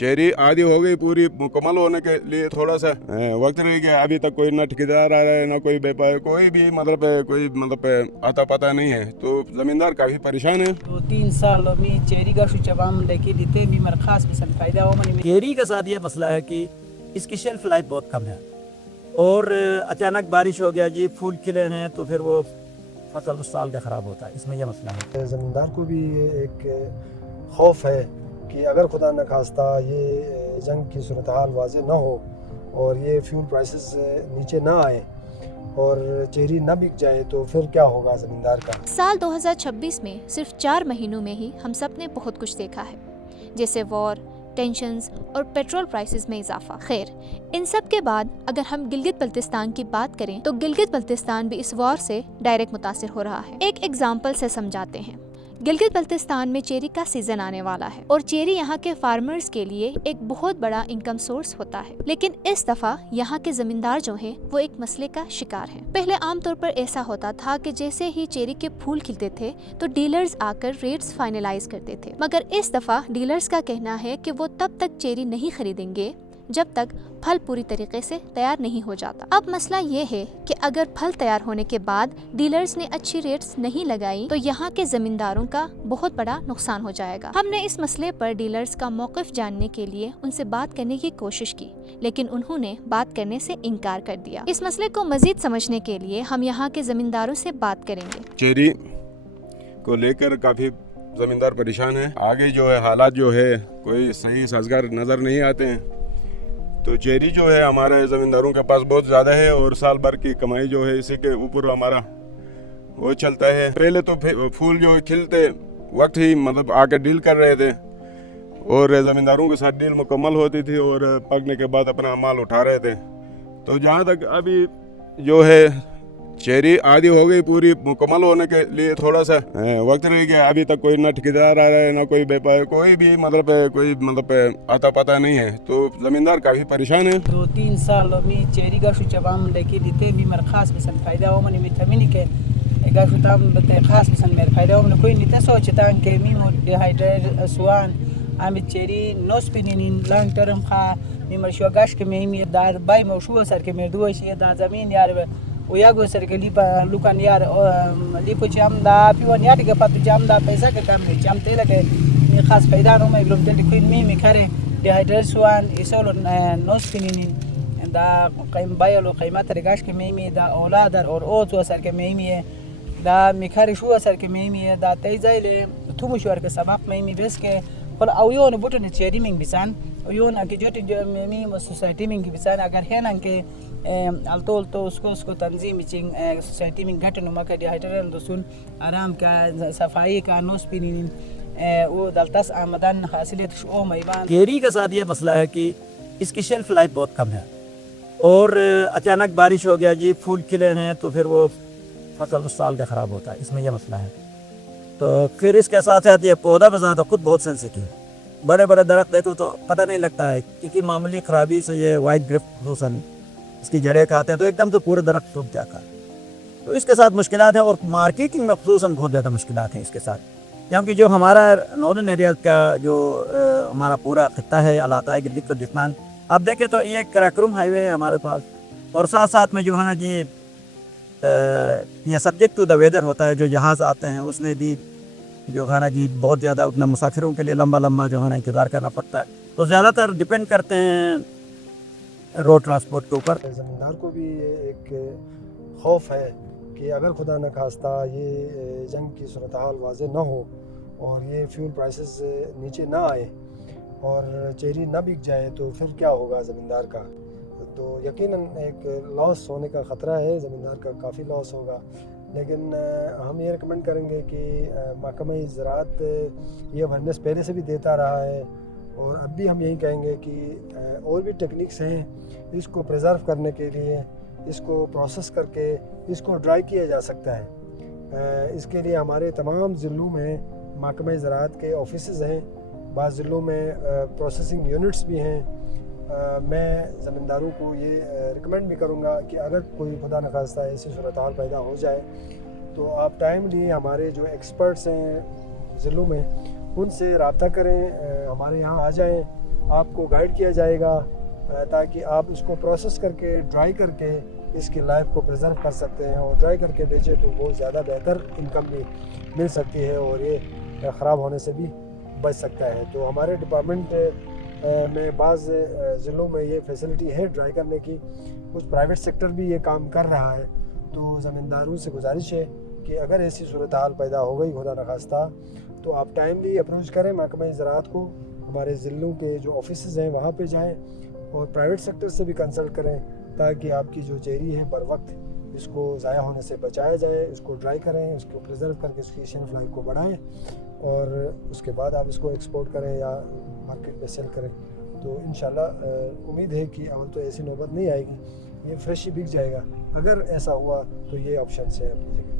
Cherry आधी हो गई, पूरी मुकम्मल होने के लिए थोड़ा सा वक्त रह गया। अभी तक कोई ना ठेकेदार आ रहा है, ना कोई व्यापारी, कोई भी मतलब आता पता नहीं है, तो ज़मींदार काफ़ी परेशान है। 2-3 साल मी चेरी का शुचबाम लेके देते मी मर खास पसंद फायदा हो मनी चेरी के साथ ये मसला है कि इसकी शेल्फ लाइफ बहुत कम है और अचानक बारिश हो गया जी, फूल खिले हैं तो फिर वो फसल उस साल का ख़राब होता है। इसमें यह मसला है। ज़मींदार को भी एक खौफ है कि अगर खुदा न खास्ता ये जंग की सूरत हाल वाज़ेह ना हो और ये फ्यूल प्राइसेस नीचे ना आए और चेरी ना बिक जाए तो फिर क्या होगा ज़मींदार का। साल 2026 में सिर्फ 4 महीनों में ही हम सब ने बहुत कुछ देखा है, जैसे वॉर, टेंशन्स और पेट्रोल प्राइसेस में इजाफा। खैर, इन सब के बाद अगर हम गिलगित बल्तिस्तान की बात करें तो गिलगित बल्तिस्तान भी इस वॉर से डायरेक्ट मुतासिर हो रहा है। एक एग्जाम्पल से समझाते हैं। गिलगित बल्तिस्तान में चेरी का सीजन आने वाला है और चेरी यहाँ के फार्मर्स के लिए एक बहुत बड़ा इनकम सोर्स होता है, लेकिन इस दफा यहाँ के जमींदार जो हैं वो एक मसले का शिकार हैं। पहले आमतौर पर ऐसा होता था कि जैसे ही चेरी के फूल खिलते थे तो डीलर्स आकर रेट्स फाइनलाइज करते थे, मगर इस दफा डीलर्स का कहना है कि वो तब तक चेरी नहीं खरीदेंगे जब तक फल पूरी तरीके से तैयार नहीं हो जाता। अब मसला ये है कि अगर फल तैयार होने के बाद डीलर्स ने अच्छी रेट्स नहीं लगाई तो यहाँ के जमींदारों का बहुत बड़ा नुकसान हो जाएगा। हमने इस मसले पर डीलर्स का मौक़िफ़ जानने के लिए उनसे बात करने की कोशिश की, लेकिन उन्होंने बात करने से इनकार कर दिया। इस मसले को मजीद समझने के लिए हम यहाँ के जमींदारों से बात करेंगे। चेरी को लेकर काफ़ी ज़मींदार परेशान है। आगे जो है हालात जो है कोई सही साजगार नज़र नहीं आते हैं, तो चेरी जो है हमारे ज़मींदारों के पास बहुत ज़्यादा है और साल भर की कमाई जो है इसी के ऊपर हमारा वो चलता है। पहले तो फूल जो खिलते वक्त ही मतलब आके डील कर रहे थे और ज़मींदारों के साथ डील मुकम्मल होती थी और पकने के बाद अपना माल उठा रहे थे। तो जहाँ तक अभी जो है चेरी आधी हो गई, पूरी मुकम्मल होने के लिए थोड़ा सा वक्त रह गया। अभी तक कोई ना ठेकेदार आ रहा है, ना कोई व्यापारी, कोई भी मतलब आता पता नहीं है, तो ज़मींदार काफ़ी परेशान है। 2-3 साल मी चेरी का शुचबाम लेके देते मी मर खास पसंद फायदा हो मनी मी थमिनी के एगा शुताम बते खास पसंद मेरे फायदा हो मनी कोई नहीं सोचता कि मी मो डिहाइड्रेट सुआन आमी चेरी नो स्पिनिंग लॉन्ग टर्म खा मी मर शोगाश के मी दार बाय मशू सर के मेरे दुआ शे दा जमीन यार وياقو سرقلي لوكان يار ليبو جامدا بيوان يار كباتو جامدا पैसा के काम नहीं जामते लगे मी खास फायदा नो मैं ग्रुप जल्दी कोई मी करे डिहाइड्रेट सुआन इसोलो नोस पिनिन दा قيم بايلو قيمات رجاش كميمي دا اولادر اور اوتو سر كميمي دا ميخاري شو سر كميمي دا تيزايل تو مشوار के سبب ميمي بس के पर अवयोन बुटन चेरी मिंग बिसान अवयोन के जोटी जो मी सोसाइटी मिंग बिसान अगर है ना के अलतोल तो उसको तंजीम चिंग सोसाइटी में घट नुमा का डिहाइड्रेट दोसुन आराम का सफाई का नोस पिनिन वो दलतस आमदन हासिलियत शो मैबान। चेरी के साथ ये मसला है कि इसकी शेल्फ लाइफ बहुत कम है और अचानक बारिश हो गया जी, फूल खिले हैं तो फिर वो फसल उस साल का ख़राब होता है। इसमें यह मसला है। तो फिर इसके साथ साथ ये पौधा बजाता खुद बहुत सेंसिटिव, बड़े बड़े दरख्त देखो तो पता नहीं लगता है, क्योंकि मामूली ख़राबी से ये वाइट ग्रिफ्ट खसूसन इसकी जड़ें खाते हैं तो एकदम से पूरे दरख्त सूख जाता है। तो इसके साथ मुश्किलात हैं और मार्केटिंग में खसूसन बहुत ज़्यादा मुश्किलात हैं इसके साथ, क्योंकि जो हमारा नॉर्दर्न एरिया का जो हमारा पूरा खत्ता है इलाका है गिलगित बल्तिस्तान, आप देखें तो ये कराकोरम हाईवे है हमारे पास और साथ साथ में जो है ना जी ये सब्जेक्ट टू द वेदर होता है। जो जहाज़ आते हैं उसमें भी जो है ना जी बहुत ज़्यादा उतना मुसाफिरों के लिए लंबा लंबा जो है ना इंतज़ार करना पड़ता है, तो ज़्यादातर डिपेंड करते हैं रोड ट्रांसपोर्ट के ऊपर। ज़मींदार को भी एक खौफ है कि अगर खुदा न खास्ता ये जंग की सूरत हाल वाज़ेह ना हो और ये फ्यूल प्राइसेस नीचे ना आए और चेरी ना बिक जाए तो फिर क्या होगा ज़मींदार का। तो यकीनन एक लॉस होने का ख़तरा है, ज़मींदार का काफ़ी लॉस होगा। लेकिन हम ये रिकमेंड करेंगे कि महकमा ज़राअत ये अवेयरनेस पहले से भी देता रहा है और अब भी हम यही कहेंगे कि और भी टेक्निक्स हैं इसको प्रिजर्व करने के लिए, इसको प्रोसेस करके इसको ड्राई किया जा सकता है। इसके लिए हमारे तमाम ज़िलों में महकमा ज़राअत के ऑफिसेज़ हैं, बाज़ ज़िलों में प्रोसेसिंग यूनिट्स भी हैं। मैं ज़मींदारों को ये रिकमेंड भी करूँगा कि अगर कोई खुदा न खास्ता ऐसी सूरत हाल पैदा हो जाए तो आप टाइमली हमारे जो एक्सपर्ट्स हैं ज़िलों में उनसे रब्ता करें, हमारे यहाँ आ जाएं آپ کو گائیڈ کیا جائے گا تاکہ آپ اس کو پروسیس کر کے ڈرائی کر کے اس کی لائف کو پریزرو کر سکتے ہیں، اور ڈرائی کر کے بیچے تو بہت زیادہ بہتر انکم بھی مل سکتی ہے اور یہ خراب ہونے سے بھی بچ سکتا ہے۔ تو ہمارے ڈپارٹمنٹ میں بعض ضلعوں میں یہ فیسلٹی ہے ڈرائی کرنے کی، کچھ پرائیویٹ سیکٹر بھی یہ کام کر رہا ہے۔ تو زمینداروں سے گزارش ہے کہ اگر ایسی صورتحال پیدا ہو گئی خدا نخواستہ تو آپ ٹائملی اپروچ کریں محکمہ زراعت کو، ہمارے ضلعوں کے جو آفیسز ہیں وہاں پہ جائیں اور پرائیویٹ سیکٹر سے بھی کنسلٹ کریں تاکہ آپ کی جو چیری ہے بر وقت اس کو ضائع ہونے سے بچایا جائے، اس کو ڈرائی کریں، اس کو پریزرو کر کے اس کی شیلف لائف کو بڑھائیں اور اس کے بعد آپ اس کو ایکسپورٹ کریں یا مارکیٹ میں سیل کریں۔ تو انشاءاللہ امید ہے کہ اول تو ایسی نوبت نہیں آئے گی، یہ فریش ہی بک جائے گا۔ اگر ایسا ہوا تو یہ آپشن ہے اپنی جگہ۔